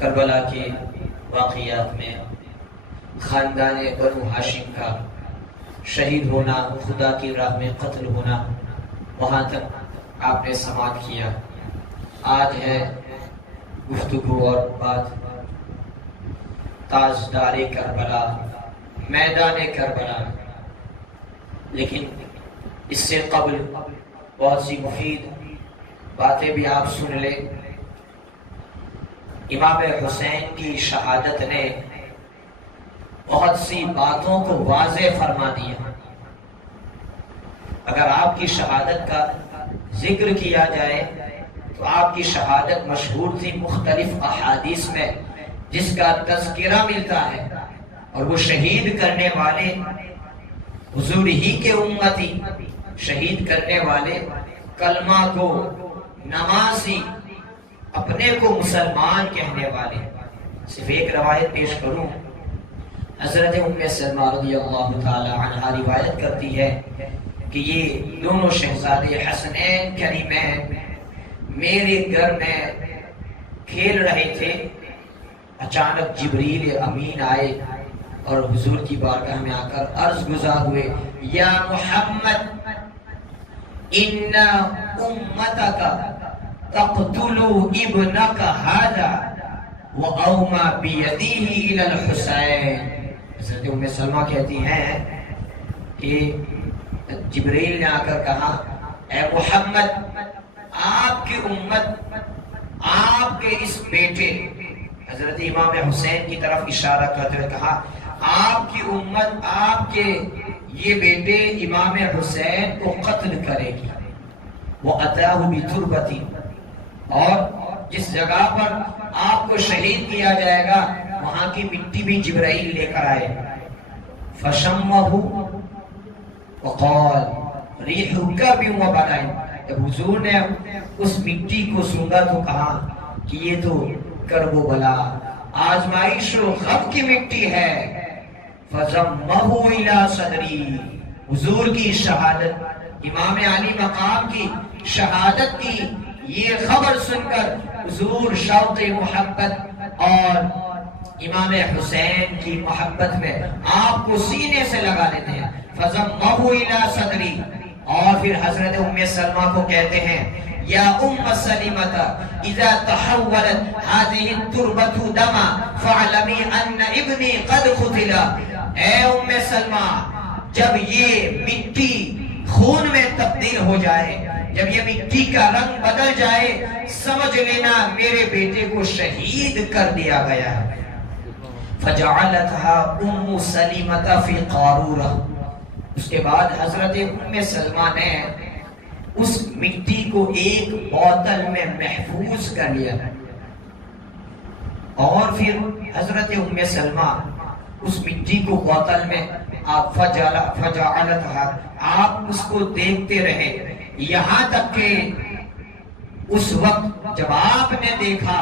کربلا کے واقعات میں خاندان بنو ہاشم کا شہید ہونا، خدا کی راہ میں قتل ہونا، وہاں تک آپ نے سماعت کیا۔ آج ہے گفتگو اور بات تاجدار کربلا، میدان کربلا، لیکن اس سے قبل بہت سی مفید باتیں بھی آپ سن لیں۔ امام حسین کی شہادت نے بہت سی باتوں کو واضح فرما دیا۔ اگر آپ کی شہادت کا ذکر کیا جائے تو آپ کی شہادت مشہور تھی مختلف احادیث میں، جس کا تذکرہ ملتا ہے، اور وہ شہید کرنے والے حضور ہی کے امتی، شہید کرنے والے کلمہ کو نمازی، اپنے کو مسلمان کہنے والے۔ صرف ایک روایت پیش کروں، حضرت ام سلمہ رضی اللہ تعالی عنہا روایت کرتی ہے کہ یہ دونوں شہزادے حسنین کریمین میرے گھر میں کھیل رہے تھے، اچانک جبریل امین آئے اور حضور کی بارگاہ میں آ کر عرض گزار ہوئے، یا محمد ان امتک تقتل ابنک ھذا واوما بیدیہ الی الحسین۔ حضرت ام سلمہ کہتی ہیں کہ جبریل نے آ کر کہا، اے محمد، آپ کی امت آپ کے اس بیٹے، حضرت امام حسین کی طرف اشارہ کرتے ہوئے کہا، آپ کی امت آپ کے یہ بیٹے امام حسین کو قتل کرے گی۔ وَأَتَاهُ بِتُرْبَةٍ، اور جس جگہ پر آپ کو شہید کیا جائے گا وہاں کی مٹی بھی جبرائیل لے کر آئے۔ فَشَمَّهُ وَقَالَ رِيحُ كَرْبٍ وَبَلَاءٍ، جب حضور نے اس مٹی کو سونگا تو کہا کہ یہ تو کرب و بلا، آزمائش و غم کی مٹی ہے۔ فَضَمَّهُ إِلَى صَدْرِي، حضور کی شہادت، امام علی مقام کی شہادت کی یہ خبر سن کر حضور شوق محبت اور امام حسین کی محبت میں آپ کو سینے سے لگا لیتے ہیں۔ فَضَمَّهُ إِلَى صَدْرِي، اور پھر حضرت ام سلمہ کو کہتے ہیں، یا ام سلمہ اذا تحولت هذه التربة دما فاعلمی ان ابنی قد قتل۔ اے ام سلمہ، جب یہ مٹی خون میں تبدیل ہو جائے، جب یہ مٹی کا رنگ بدل جائے، سمجھ لینا میرے بیٹے کو شہید کر دیا گیا ہے۔ فجعلتها ام سلمة فی قارورہ، اس کے بعد حضرت ام سلمہ نے اس مٹی کو ایک بوتل میں محفوظ کر لیا، اور پھر حضرت ام سلمہ اس مٹی کو بوتل میں آپ فجعلتها، آپ اس کو دیکھتے رہے، یہاں تک کہ اس وقت جب آپ نے دیکھا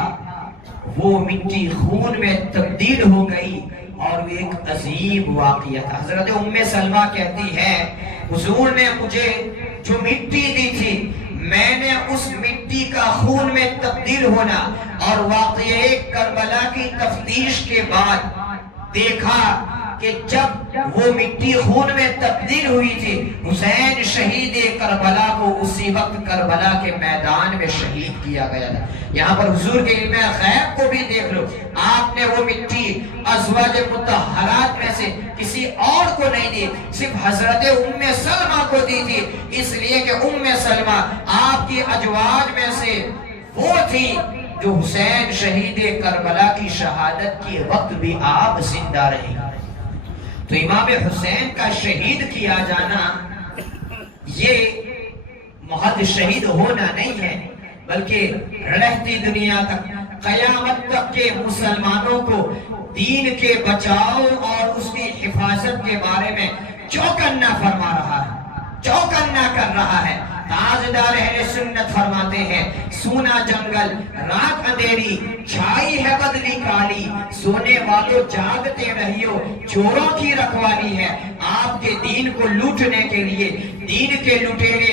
وہ مٹی خون میں تبدیل ہو گئی، اور وہ ایک عظیم واقعہ تھا۔ حضرت ام سلمہ کہتی ہے، حضور نے مجھے جو مٹی دی تھی، میں نے اس مٹی کا خون میں تبدیل ہونا اور واقعہ کربلا کی تفتیش کے بعد دیکھا کہ جب وہ مٹی خون میں تبدیل ہوئی تھی، حسین شہید کربلا کو اسی وقت کربلا کے میدان میں شہید کیا گیا تھا۔ یہاں پر حضور کے علم غیب کو بھی دیکھ لو، آپ نے وہ مٹی ازواج مطہرات میں سے کسی اور کو نہیں دی، صرف حضرت ام سلمہ کو دی تھی، اس لیے کہ ام سلمہ آپ کی ازواج میں سے وہ تھی جو حسین شہید کربلا کی شہادت کے وقت بھی آپ زندہ رہی۔ تو امام حسین کا شہید کیا جانا یہ محض شہید ہونا نہیں ہے، بلکہ رہتی دنیا تک، قیامت تک کے مسلمانوں کو دین کے بچاؤ اور اس کی حفاظت کے بارے میں چوکنا فرما رہا ہے، چوکنا کر رہا ہے۔ تاجدار اہل سنت فرماتے ہیں، سونا جنگل رات اندھیری، چھائی ہے بدلی کالی، سونے والوں جاگتے رہیو، چوروں کی رکھوالی ہے۔ آپ کے دین کو لوٹنے کے لیے دین کے لٹیرے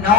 9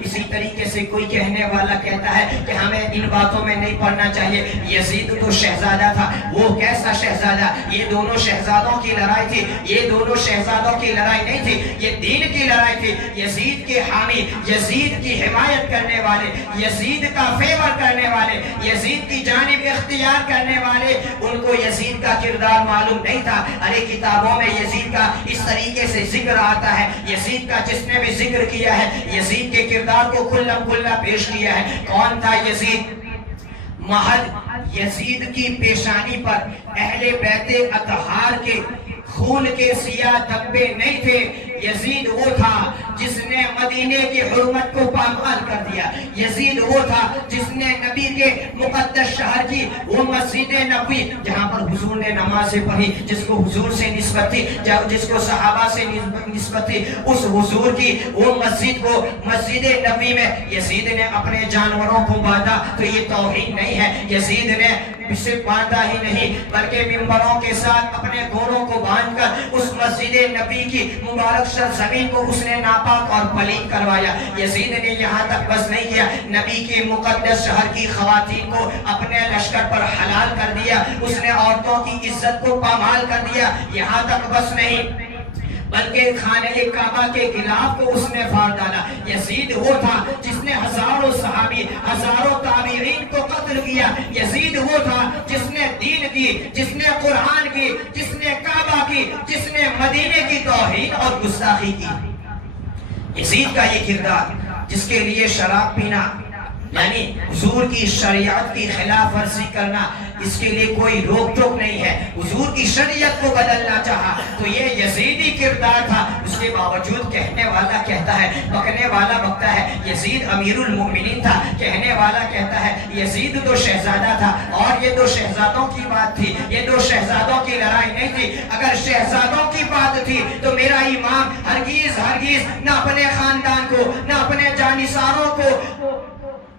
اسی طریقے سے کوئی کہنے والا کہتا ہے کہ ہمیں ان باتوں میں نہیں پڑھنا چاہیے. یزید تو شہزادہ تھا. وہ کیسا شہزادہ؟ یہ دونوں شہزادوں کی لڑائی تھی. یہ دونوں شہزادوں کی لڑائی نہیں تھی, یہ دین کی لڑائی تھی. یزید کے حامی, یزید کی حمایت کرنے والے, یزید کا فیور کرنے والے, یزید کی جانب اختیار کرنے والے, ان کو یزید کا کردار معلوم نہیں تھا. ارے کتابوں میں یزید کا اس طریقے سے ذکر آتا ہے. یزید کا جس نے بھی ذکر کیا ہے, یزید کے کردار کو کھلم کھلا پیش کیا ہے. کون تھا یزید؟ محض یزید کی پیشانی پر اہل بیت اطہار کے خون کے سیاہ دھبے نہیں تھے. یزید وہ تھا جس نے مدینے کی حرمت کو پامال کر دیا. یزید وہ تھا جس نے نبی کے مقدس شہر کی وہ مسجد نبوی جہاں پر حضور نے نمازیں پڑھی, جس کو حضور سے نسبت تھی, جس کو صحابہ سے نسبت تھی, اس حضور کی وہ مسجد کو مسجد نبوی میں یزید نے اپنے جانوروں کو باندھا. تو یہ توہین نہیں ہے. یزید نے صرف باندھا ہی نہیں بلکہ ممبروں کے ساتھ اپنے گھوڑوں کو باندھ کر اس مسجد نبی کی مبارک زمین کو اس نے ناپاک اور پلید کروایا. یزید نے یہاں تک بس نہیں کیا, نبی کے مقدس شہر کی خواتین کو اپنے لشکر پر حلال کر دیا. اس نے عورتوں کی عزت کو پامال کر دیا. یہاں تک بس نہیں بلکہ خانہ کعبہ کے غلاف کو اس نے پھاڑ ڈالا. یزید وہ تھا جس نے ہزاروں صحابی, ہزاروں تابعین کو قتل کیا. یزید وہ تھا جس نے دین کی, جس نے قرآن کی, جس نے کعبہ کی, جس نے مدینے کی توہین اور گستاخی کی. یزید کا یہ کردار جس کے لیے شراب پینا یعنی حضور کی شریعت کی خلاف ورزی کرنا, اس کے لیے کوئی روک ٹوک نہیں ہے. حضور کی شریعت کو بدلنا چاہا تو یہ یزیدی کردار تھا. اس کے باوجود کہنے والا کہتا ہے, بکنے والا بکتا ہے یزید امیر المؤمنین تھا. کہنے والا کہتا ہے یزید تو شہزادہ تھا. اور یہ دو شہزادوں کی بات تھی, یہ دو شہزادوں کی لڑائی نہیں تھی. اگر شہزادوں کی بات تھی تو میرا امام ہرگز ہرگز نہ اپنے خاندان کو, نہ اپنے جانثاروں کو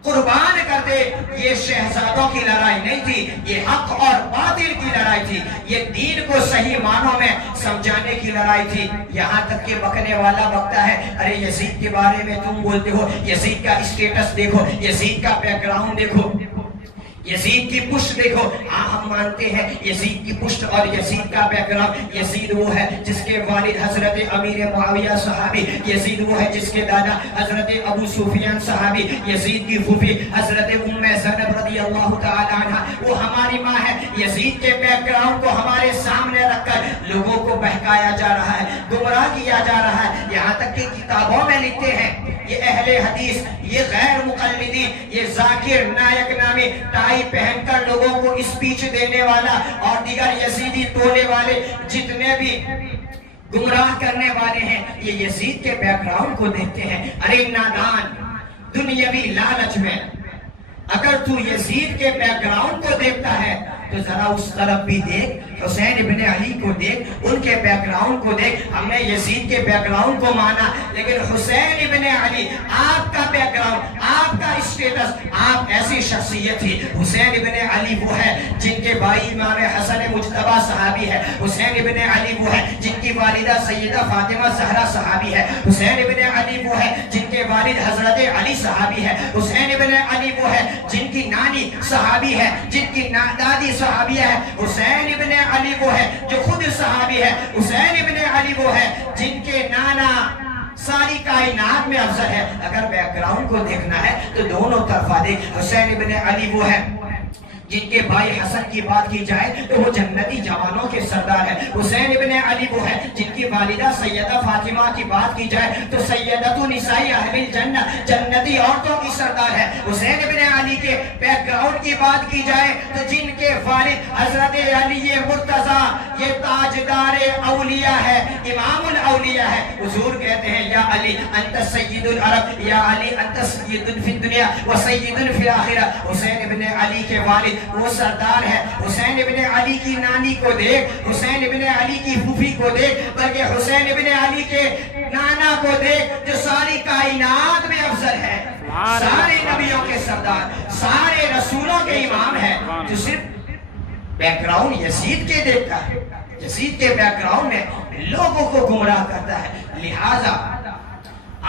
قربان کر دے. یہ شہزادوں کی لڑائی نہیں تھی, یہ حق اور باطل کی لڑائی تھی. یہ دین کو صحیح معنوں میں سمجھانے کی لڑائی تھی. یہاں تک کہ بکنے والا بکتا ہے, ارے یزید کے بارے میں تم بولتے ہو, یزید کا اسٹیٹس دیکھو, یزید کا بیک گراؤنڈ دیکھو, یزید کی پشت دیکھو. ہاں ہم مانتے ہیں یزید کی پشت اور یزید کا بیک گراؤنڈ. یزید وہ ہے جس کے والد حضرت امیر معاویہ صحابی, یزید وہ ہے جس کے دادا حضرت ابو سفیان صحابی, یزید کی پھوپھی حضرت ام زینب رضی اللہ تعالی عنہ وہ ہماری ماں ہے. یزید کے بیک گراؤنڈ کو ہمارے سامنے رکھ کر لوگوں کو بہکایا جا رہا ہے, گمراہ کیا جا رہا ہے. یہاں تک کہ کتابوں میں لکھتے ہیں یہ اہل حدیث, یہ غیر مقلدین, یہ ذاکر نائک نامی ٹائی پہن کر لوگوں کو اسپیچ دینے والا اور دیگر یزیدی ٹولے والے جتنے بھی گمراہ کرنے والے ہیں, یہ یزید کے بیک گراؤنڈ کو دیکھتے ہیں. ارے نادان, دنیاوی لالچ میں اگر تو یزید کے بیک گراؤنڈ کو دیکھتا ہے تو ذرا اس طرف بھی دیکھ, حسین ابن علی کو دیکھ, ان کے بیک گراؤنڈ کو دیکھ. ہم نے یزید کے بیک گراؤنڈ کو مانا, لیکن حسین ابن علی آپ کا بیک گراؤنڈ, آپ کا اسٹیٹس, آپ ایسی شخصیت تھی. حسین ابن علی وہ ہے جن کے بھائی امام حسن مجتبی صحابی ہے. حسین ابن علی وہ ہے جن کی والدہ سیدہ فاطمہ زہرا صحابی ہے. حسین ابن علی وہ ہے جن کے والد حضرت علی صحابی ہے. حسین ابن علی وہ ہے جن کی نانی صحابی ہے, جن کی دادی صحابیہ ہے. حسین ابن علی وہ ہے جو خود صحابی ہے. حسین ابن علی وہ ہے جن کے نانا ساری کائنات میں افضل ہے. اگر بیک گراؤنڈ کو دیکھنا ہے تو دونوں طرفہ دیکھ. حسین ابن علی وہ ہے جن کے بھائی حسن کی بات کی جائے تو وہ جنتی جوانوں کے سردار ہے. حسین ابن علی وہ ہے جن کی والدہ سیدہ فاطمہ کی بات کی جائے تو سیدۃ نساء اہل الجنہ, جنتی عورتوں کی سردار ہے. حسین ابن علی کے بیک گراؤنڈ کی بات کی جائے تو جن کے والد حضرت علی مرتضیٰ یہ تاجدار اولیاء ہے, امام الاولیاء ہے. حضور کہتے ہیں یا علی انت سید العرب, یا علی انت سید فی الدنیا و سید فی الاخرہ. حسین ابن علی کے والد وہ سردار ہے. حسین ابن علی کی نانی کو دیکھ, حسین ابن علی کی پھوپھی کو دیکھ, بلکہ حسین ابن علی کے نانا کو دیکھ جو ساری کائنات میں افضل ہے, سارے نبیوں کے سردار, سارے رسولوں کے امام ہے. جو صرف بیک گراؤنڈ یزید کے دیکھتا ہے, یزید کے بیک گراؤنڈ میں لوگوں کو گمراہ کرتا ہے. لہذا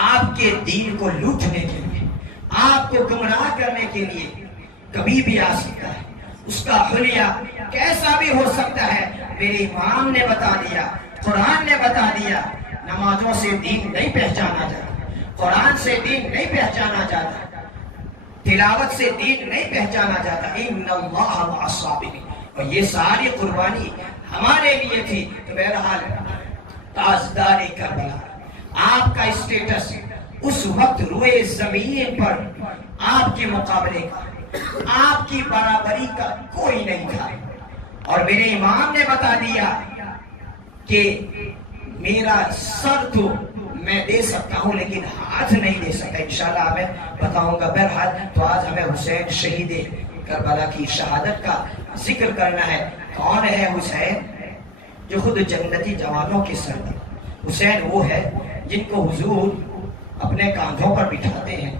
آپ کے دین کو لوٹنے کے لیے، آپ کو گمراہ کرنے کے لیے کبھی بھی آ سکتا ہے۔ اس کا حلیہ کیسا بھی ہو سکتا ہے۔ میرے امام نے بتا دیا، قرآن نے بتا دیا، نمازوں سے دین نہیں پہچانا جاتا، قرآن سے دین نہیں پہچانا جاتا، تلاوت سے دین نہیں پہچانا جاتا۔ ان اللہ مع الصابرین، اور یہ ساری قربانی ہمارے لیے تھی۔ تو بہرحال تاجدار کربلا، آپ کا اسٹیٹس اس وقت روئے زمین پر آپ کے مقابلے کا، آپ کی برابری کا کوئی نہیں تھا۔ اور میرے امام نے بتا دیا کہ میرا سر تو میں دے سکتا ہوں لیکن ہاتھ نہیں دے سکتا، انشاءاللہ میں بتاؤں گا۔ بہرحال تو آج ہمیں حسین شہید کربلا کی شہادت کا ذکر کرنا ہے۔ کون ہے حسین؟ جو خود جنتی جوانوں کے سردار۔ حسین وہ ہے جن کو حضور اپنے کاندھوں پر بٹھاتے ہیں۔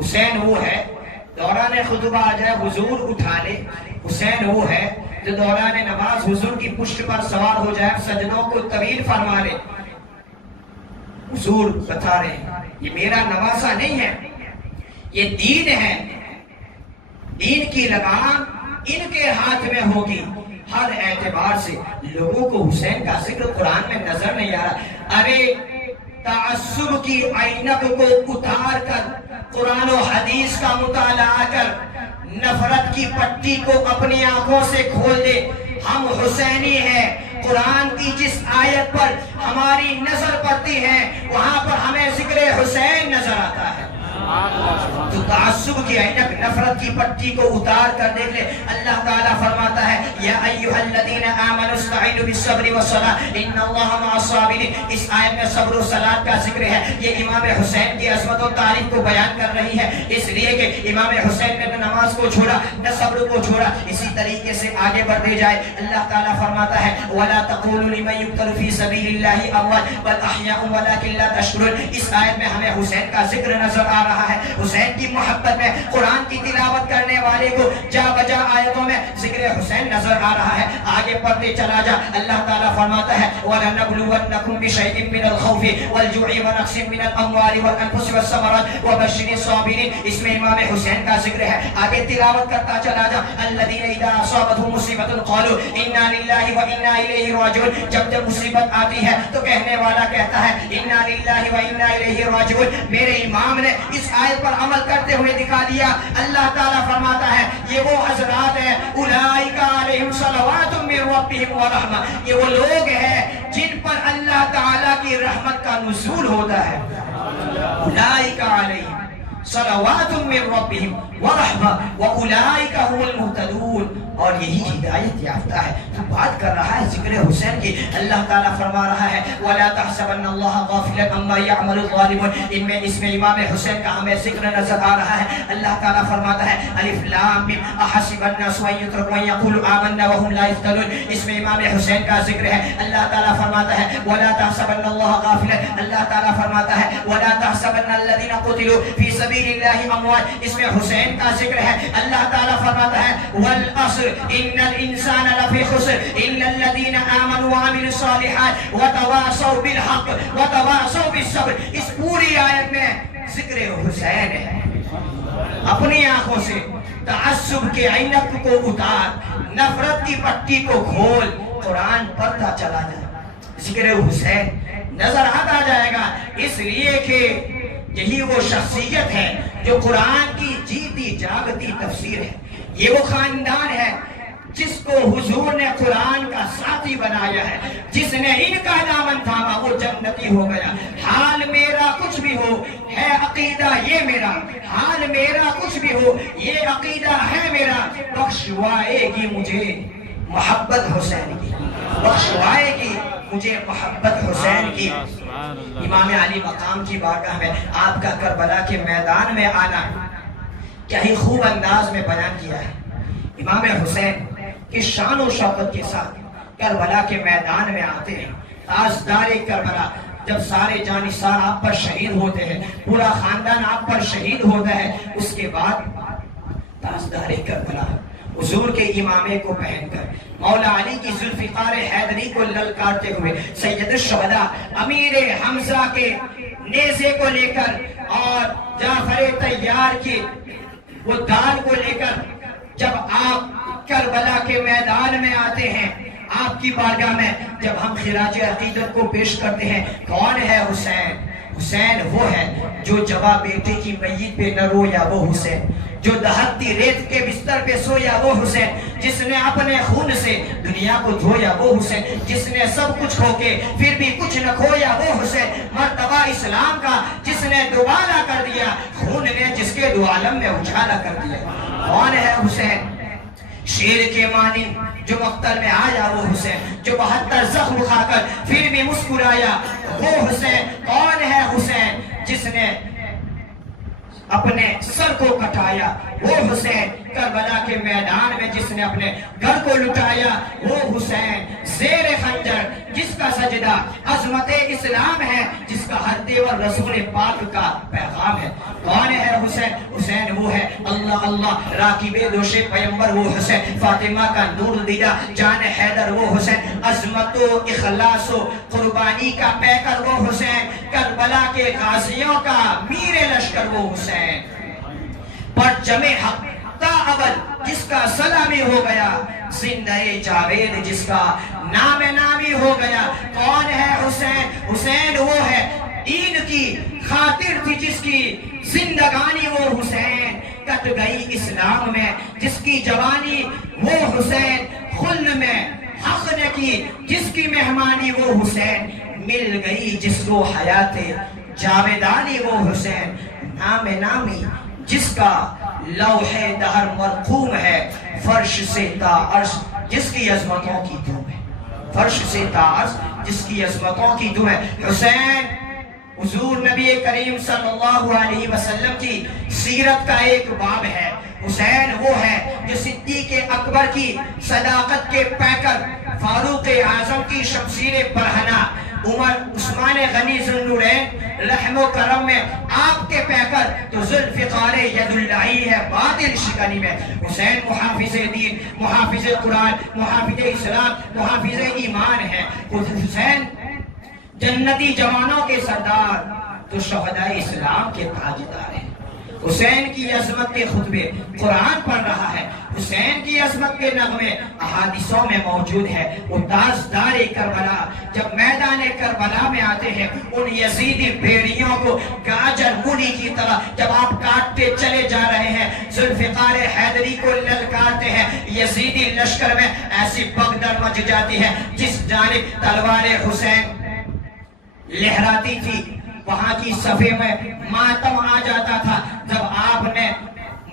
حسین وہ ہے دوران خطبہ آ جائے حضور اٹھا لے۔ حسین وہ ہے جو دوران نماز حضور کی پشت پر سوار ہو جائے، سجدوں کو طویل فرما لے۔ حضور بتا رہے ہیں یہ میرا نواسہ نہیں ہے، یہ دین ہے، دین کی لگام ان کے ہاتھ میں ہوگی۔ ہر اعتبار سے لوگوں کو حسین کا ذکر قرآن میں نظر نہیں آ رہا۔ ارے تعصب کی عینک کو اتار کر قرآن و حدیث کا مطالعہ کر نفرت کی پٹی کو اپنی آنکھوں سے کھول دے۔ ہم حسینی ہیں، قرآن کی جس آیت پر ہماری نظر پڑتی ہے وہاں پر ہمیں ذکر حسین نظر آتا ہے۔ تو تعصب کی عینک، نفرت کی پٹی کو اتار کر دیکھ لے۔ اللہ تعالیٰ فرماتا ہے یا ایھا الذین آمنوا استعینوا بالصبر والصلاۃ ان اللہ مع الصابرین۔ اس آیت میں صبر و صلاۃ کا ذکر ہے۔ یہ امام حسین کی عظمت و تعریف کو بیان کر رہی ہے، اس لیے کہ امام حسین نے نہ نماز کو چھوڑا نہ صبر کو چھوڑا۔ اسی طریقے سے آگے بڑھتے جائے اللہ تعالیٰ فرماتا ہے ولا تقولوا لمن يقتل في سبيل الله اموات بل احياء ولكن لا تشعرون۔ اس آیت میں ہمیں حسین کا ذکر نظر آ رہا ہے۔ حسین کی محبت میں قرآن کی تلاوت کرنے والے کو جا بجا آیتوں میں ذکر حسین نظر آ رہا ہے۔ آگے پڑھتے چلا جا، اللہ تعالیٰ فرماتا ہے وَلَنَبْلُوَنَّكُمْ بِشَيْءٍ مِّنَ الْخَوْفِ وَالْجُوعِ وَنَقْصٍ مِّنَ الْأَمْوَالِ وَالْأَنفُسِ وَالثَّمَرَاتِ وَبَشِّرِ الصَّابِرِينَ۔ اس میں امام حسین کا ذکر ہے۔ آگے تلاوت کرتا چلا جا الَّذِينَ إِذَا أَصَابَتْهُم مُّصِيبَةٌ قَالُوا إِنَّا لِلَّهِ وَإِنَّا إِلَيْهِ راجعون۔ جب مصیبت آتی ہے تو کہنے والا کہتا ہے إِنَّا لِلَّهِ وَإِنَّا إِلَيْهِ راجعون۔ میرے امام نے اس آیت پر عمل کرتے ہوئے دکھا دیا۔ اللہ تعالیٰ فرماتا ہے یہ وہ حضرات ہیں اولئک علیہم صلوات من ربہم ورحمہ، یہ وہ لوگ ہیں جن پر اللہ تعالیٰ کی رحمت کا نزول ہوتا ہے۔ اولئک علیہم صلوات من ربہم ورحمہ واولئک هم المہتدون، اور یہی ہدایت یافتہ ہے۔ تو بات کر رہا ہے ذکر حسین کی۔ اللہ تعالیٰ فرما رہا ہے وَلَا تَحْسَبَنَّ اللَّهَ غَافِلًا عَمَّا يَعْمَلُ الظَّالِمُونَ۔ ان میں اس میں امام حسین کا ہمیں ذکر نظر آ رہا ہے۔ اللہ تعالیٰ فرماتا ہے الف لام میم احسب الناس ان يتركوا ان يقولوا آمنا وهم لا يفتنون۔ اس میں امام حسین کا ذکر ہے۔ اللہ تعالیٰ فرماتا ہے وَلَا تَحْسَبَنَّ اللَّهَ غَافِلًا، اللہ تعالیٰ فرماتا ہے وَلَا تَحْسَبَنَّ الَّذِينَ قُتِلُوا فِي سَبِيلِ اللَّهِ أَمْوَاتٌ۔ اس میں حسین کا ذکر ہے۔ اللہ تعالیٰ فرماتا ہے وَالْعَصْرِ إِنَّ الْإِنسَانَ لَفِي خُسْرٍ إِلَّا الَّذِينَ آمَنُوا وَعَمِلُوا الصَّالِحَاتِ وَتَوَاصَوْا بِالْحَقِّ وَتَوَاصَوْا بِالصَّبْرِ۔ اس پوری آیت میں ذکر حسین ہے۔ اپنی آنکھوں سے تعصب کے عینک کو اتار، نفرت کی پٹی کو کھول، قرآن پڑھتا چلا جائے، ذکر حسین نظر آتا جائے گا۔ اس لیے کہ یہی وہ شخصیت ہے جو قرآن کی جیتی جاگتی تفسیر ہے۔ یہ وہ خاندان ہے جس کو حضور نے قرآن کا ساتھی بنایا ہے۔ جس نے ان کا دامن تھاما وہ جنتی ہو گیا۔ حال میرا کچھ بھی ہو ہے عقیدہ یہ میرا، حال میرا کچھ بھی ہو یہ عقیدہ ہے میرا، بخشوائے گی مجھے محبت حسین کی، بخشوائے گی مجھے محبت حسین کی۔ امام علی مقام کی بارگاہ میں آپ کا کربلا کے میدان میں آنا کیا ہی خوب انداز میں بیان کیا ہے۔ امام حسین کی شان و شوکت کے ساتھ کربلا کے میدان میں آتے ہیں۔ تاجدار کربلا، جب سارے جانثار آپ پر شہید ہوتے ہیں، پورا خاندان آپ پر شہید ہوتا ہے، اس کے بعد تاجدار کربلا حضور کے امامے کو پہن کر مولا علی کی ذوالفقار حیدری کو للکارتے ہوئے سید الشہداء امیر حمزہ کے نیزے کو لے کر اور جعفر طیار کی وہ دال کو لے کر جب آپ کربلا کے میدان میں آتے ہیں، آپ کی بارگاہ میں جب ہم خراج عقیدت کو پیش کرتے ہیں، کون ہے حسین؟ حسین وہ ہے جو جواب بیٹے کی میت پہ نہ رویا، وہ حسین جو دہکتی ریت کے بستر پہ سویا، وہ حسین جس نے اپنے خون سے دنیا کو دھویا، وہ حسین جس نے سب کچھ کھو کے پھر بھی کچھ نہ کھویا، وہ حسین مرتبہ اسلام کا جس نے دوبالا کر دیا، خون نے جس کے دو عالم میں اجالا کر دیا۔ کون ہے حسین؟ شیر کے معنی جو مقتل میں آیا، وہ حسین جو 72 زخم کھا کر پھر بھی مسکرایا، وہ حسین۔ کون ہے حسین جس نے اپنے سر کو کٹایا، وہ حسین کربلا کے میدان میں جس نے اپنے گھر کو لٹایا، وہ حسین زیر خنجر جس کا سجدہ عظمت اسلام ہے، جس کا ہر تیور رسول پاک کا پیغام ہے۔ کون ہے حسین؟ حسین وہ ہے اللہ اللہ راکب دوش پیمبر، وہ حسین فاطمہ کا نور دیدہ جان حیدر، وہ حسین عظمت و اخلاص و قربانی کا پیکر، وہ حسین کربلا کے غازیوں کا میر لشکر، وہ حسین پرچم حق تا اول جس کا سلامی ہو گیا، زندہ جاوید جس کا نام نامی ہو گیا۔ کون ہے حسین؟ حسین وہ ہے دین کی خاطر تھی جس کی زندگانی، وہ حسین کٹ گئی اسلام میں جس کی جوانی، وہ حسین خلد میں حق نے کی جس کی مہمانی، وہ حسین مل گئی جس کو حیات جاویدانی، وہ حسین نام نامی جس کا لوح دہر مرقوم ہے، فرش سے تا عرش جس کی عظمتوں کی دھوم ہے، فرش سے تا عرش جس کی عظمتوں کی دھوم ہے۔ حسین حضور نبی کریم صلی اللہ علیہ وسلم کی سیرت کا ایک باب ہے۔ حسین وہ ہے جو صدیق اکبر کی صداقت کے پیکر، فاروق اعظم کی شمشیر برہنہ، عمر عثمان غنی ذوالنورین رحم و کرم میں آپ کے پیکر تو ذوالفقار ید اللہ ہے باطل شکنی میں۔ حسین محافظ دین، محافظ قرآن، محافظ اسلام، محافظ ایمان ہے۔ حسین جنتی جوانوں کے سردار تو شہداء اسلام کے تاجدار ہیں۔ حسین کی عظمت کے خطبے قرآن پڑھ رہا ہے، حسین کی عظمت کے نغمے احادیثوں میں موجود ہے۔ وہ تاجدار کربلا جب میدان کربلا میں آتے ہیں، ان یزیدی بھیڑیوں کو گاجر مولی کی طرح جب آپ کاٹتے چلے جا رہے ہیں، ذوالفقار حیدری کو للکارتے ہیں، یزیدی لشکر میں ایسی بغدر مچ جاتی ہے جس جانب تلوار حسین لہراتی تھی وہاں کی صفے میں ماتم آ جاتا تھا۔ جب آپ نے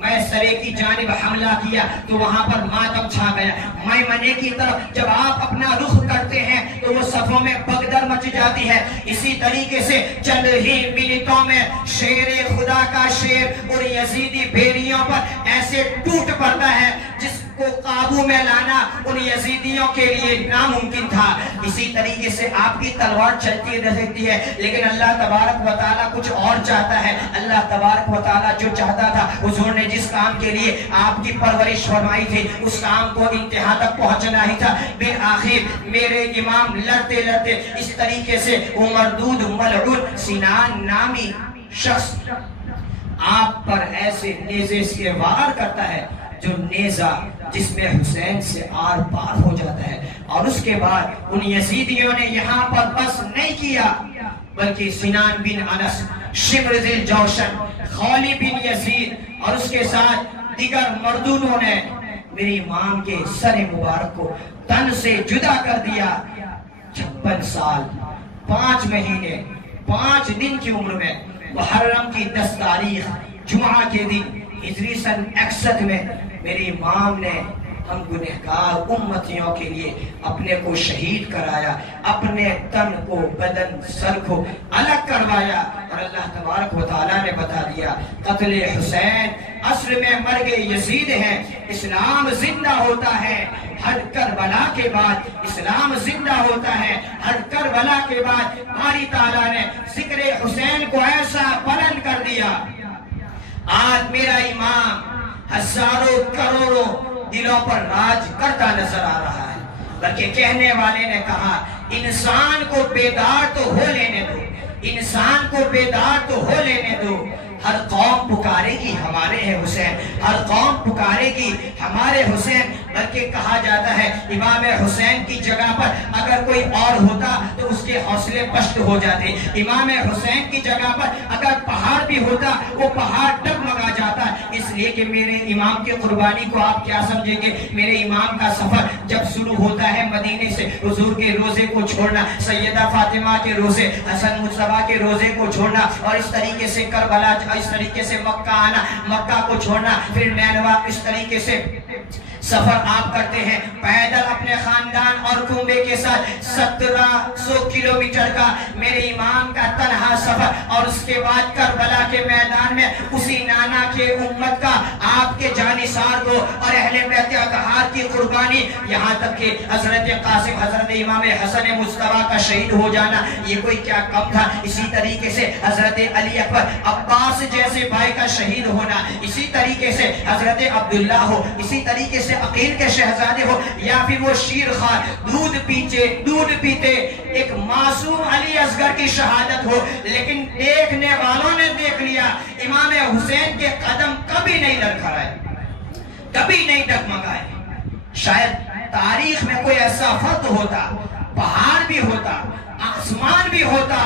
میسرے کی جانب حملہ کیا تو وہاں پر ماتم چھا گیا۔ میمنے کی طرف جب آپ اپنا رخ کرتے ہیں تو وہ صفوں میں بغدر مچ جاتی ہے۔ اسی طریقے سے چند ہی منٹوں میں شیر خدا کا شیر اور یزیدی بھیڑیوں پر ایسے ٹوٹ پڑتا ہے جس کو قابو میں لانا ان یزیدیوں کے لیے ناممکن تھا۔ اسی طریقے سے آپ کی تلوار چلتی رہتی ہے، لیکن اللہ تبارک و تعالیٰ کچھ اور چاہتا ہے۔ اللہ تبارک و تعالیٰ جو چاہتا تھا، حضور نے جس کام کے لیے آپ کی پرورش فرمائی تھی اس کام کو انتہا تک پہنچنا ہی تھا۔ بالآخر میرے امام لڑتے لڑتے اس طریقے سے وہ مردود ملعون سنان نامی شخص آپ پر ایسے نیزے سے وار کرتا ہے جو نیزہ جس میں حسین سے آر پار ہو جاتا ہے۔ اور اس کے بعد ان یزیدیوں نے یہاں پر بس نہیں کیا بلکہ سنان بن انس، شمر ذی الجوشن، خولی بن یزید اور اس کے ساتھ دیگر مردودوں نے میری امام کے سر مبارک کو تن سے جدا کر دیا۔ 56 سال 5 مہینے 5 دن کی عمر میں محرم کی 10 تاریخ جمعہ کے دن ہجری سن 61 میں میری امام نے ہم گنہگار امتیوں کے لیے اپنے کو شہید کرایا، اپنے تن کو بدن سر کو الگ کروایا، اور اللہ تبارک و تعالیٰ نے بتا دیا قتل حسین عصر میں مرگ یزید ہے، اسلام زندہ ہوتا ہے ہر کربلا کے بعد، اسلام زندہ ہوتا ہے ہر کربلا کے بعد۔ باری تعالیٰ نے ذکر حسین کو ایسا بلند کر دیا، آج میرا امام ہزاروں کروڑوں دلوں پر راج کرتا نظر آ رہا ہے۔ بلکہ کہنے والے نے کہا انسان کو بیدار تو ہو لینے دو، انسان کو بیدار تو ہو لینے دو. ہر قوم پکارے گی ہمارے ہیں حسین، ہر قوم پکارے گی ہمارے حسین. بلکہ کہا جاتا ہے امام حسین کی جگہ پر اگر کوئی اور ہوتا تو اس کے حوصلے پست ہو جاتے. امام حسین کی جگہ پر اگر پہاڑ بھی ہوتا وہ پہاڑ ڈگمگا جاتا. اس لیے کہ میرے امام کی قربانی کو آپ کیا سمجھیں گے؟ میرے امام کا سفر جب شروع ہوتا ہے مدینے سے، حضور کے روزے کو چھوڑنا، سیدہ فاطمہ کے روزے، حسن مصطفیٰ کے روزے کو چھوڑنا، اور اس طریقے سے کربلا، اس طریقے سے مکہ آنا، مکہ کو چھوڑنا، پھر نینوا، اس طریقے سے سفر آپ کرتے ہیں پیدل اپنے خاندان اور کنبے کے ساتھ 1700 کلومیٹر کا میرے امام کا تنہا سفر. اور اس کے بعد کربلا کے میدان میں اسی نانا کے امت کا، آپ کے جانثار کو اور اہل بیت اطہار کی قربانی، یہاں تک کہ حضرت قاسم، حضرت امام حسن مصطفیٰ کا شہید ہو جانا، یہ کوئی کیا کم تھا؟ اسی طریقے سے حضرت علی اکبر، عباس جیسے بھائی کا شہید ہونا، اسی طریقے سے حضرت عبداللہ ہو، اسی طریقے سے عقیل کے شہزادے ہو، یا پھر وہ شیر خوار دودھ پیتے ایک معصوم علی اصغر کی شہادت ہو. لیکن دیکھنے والوں نے دیکھ لیا امام حسین کے قدم کبھی نہیں لڑکھڑائے، کبھی نہیں ڈگمگائے. شاید تاریخ میں کوئی ایسا فرد ہوتا، پہاڑ بھی ہوتا، آسمان بھی ہوتا،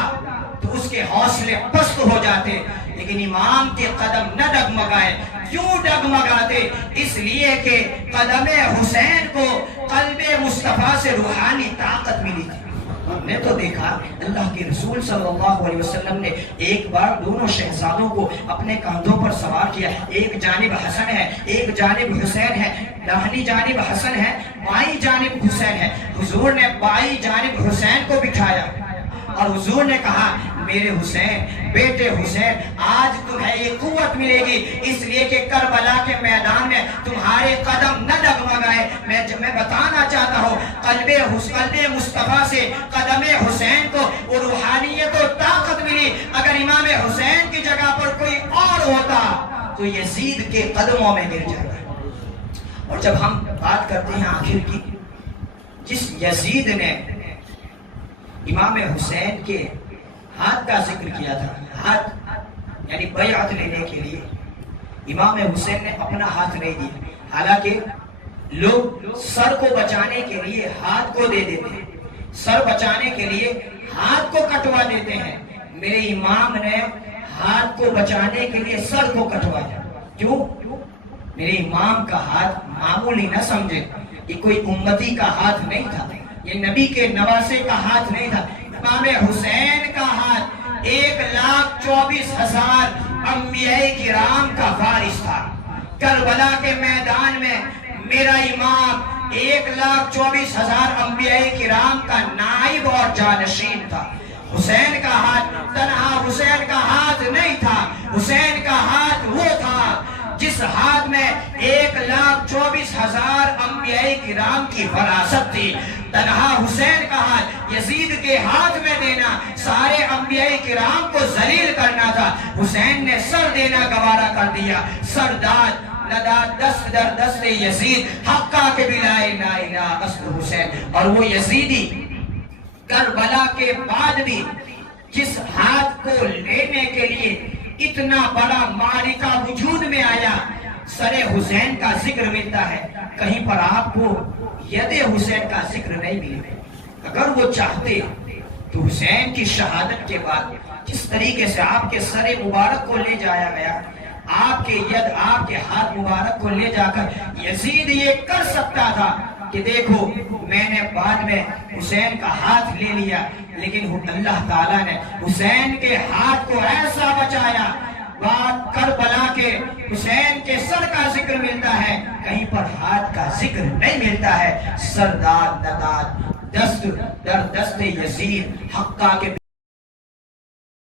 تو اس کے حوصلے پست ہو جاتے. لیکن امام کے قدم نہ ڈگمگائے. کیوں ڈگمگاتے؟ اس لیے کہ قدم حسین کو قلب مصطفیٰ سے روحانی طاقت ملی تھی. ہم نے تو دیکھا اللہ کے رسول صلی اللہ علیہ وسلم نے ایک بار دونوں شہزادوں کو اپنے کندھوں پر سوار کیا. ایک جانب حسن ہے، ایک جانب حسین ہے. داہنی جانب حسن ہے، بائیں جانب حسین ہے. حضور نے بائیں جانب حسین کو بٹھایا اور حضور نے کہا میرے حسین، بیٹے حسین، آج تمہیں یہ قوت ملے گی اس لیے کہ کربلا کے میدان میں تمہارے قدم نہ ڈگمگائے. میں بتانا چاہتا ہوں قلب مصطفیٰ سے قدم حسین کو وہ روحانیت و طاقت ملی. اگر امام حسین کی جگہ پر کوئی اور ہوتا تو یزید کے قدموں میں گر جاتا. اور جب ہم بات کرتے ہیں آخر کی، جس یزید نے امام حسین کے ہاتھ کا ذکر کیا تھا، ہاتھ یعنی بیعت لینے کے لیے امام حسین نے اپنا ہاتھ نہیں دیا. حالانکہ لوگ سر کو بچانے کے لیے ہاتھ کو دے دیتے ہیں، سر بچانے کے لیے ہاتھ کو کٹوا دیتے ہیں. میرے امام نے ہاتھ کو بچانے کے لیے سر کو کٹوایا. کیوں؟ میرے امام کا ہاتھ معمولی نہ سمجھے، یہ کوئی امتی کا ہاتھ نہیں تھا، یہ نبی کے نواسے کا ہاتھ نہیں تھا. امام حسین کا ہاتھ 1,24,000 انبیاء کرام کا وارث تھا. کربلا کے میدان میں میرا امام 1,24,000 انبیاء کرام کا نائب اور جانشین تھا. حسین کا ہاتھ تنہا حسین کا ہاتھ نہیں تھا. حسین کا ہاتھ وہ تھا جس ہاتھ میں 1,24,000 انبیاء کرام کی وراثت تھی. تنہا حسین کا ہاتھ یزید کے ہاتھ میں دینا سارے انبیاء کرام کو ذلیل کرنا تھا. حسین نے سر دینا گوارا کر دیا. سرداد نداد دست در دست یزید حقا کے بلائے لا الہ اصل حسین. اور وہ یزیدی کربلا کے بعد بھی جس ہاتھ کو لینے کے لیے اتنا بڑا معرکہ وجود میں آیا، سر حسین کا ذکر ملتا ہے. کہیں پر آپ کو ید حسین کا ذکر نہیں ملے. اگر وہ چاہتے تو حسین کی شہادت کے بعد جس طریقے سے آپ کے سر مبارک کو لے جایا گیا، آپ کے ید، آپ کے ہاتھ مبارک کو لے جا کر یزید یہ کر سکتا تھا کہ دیکھو میں نے بعد میں حسین کا ہاتھ لے لیا، لیکن اللہ تعالیٰ نے حسین کے ہاتھ کو ایسا بچایا. بات کربلا کے حسین کے سر کا ذکر ملتا ہے، کہیں پر ہاتھ کا ذکر نہیں ملتا ہے. سرداد نداد دست در دست یزید حقا کے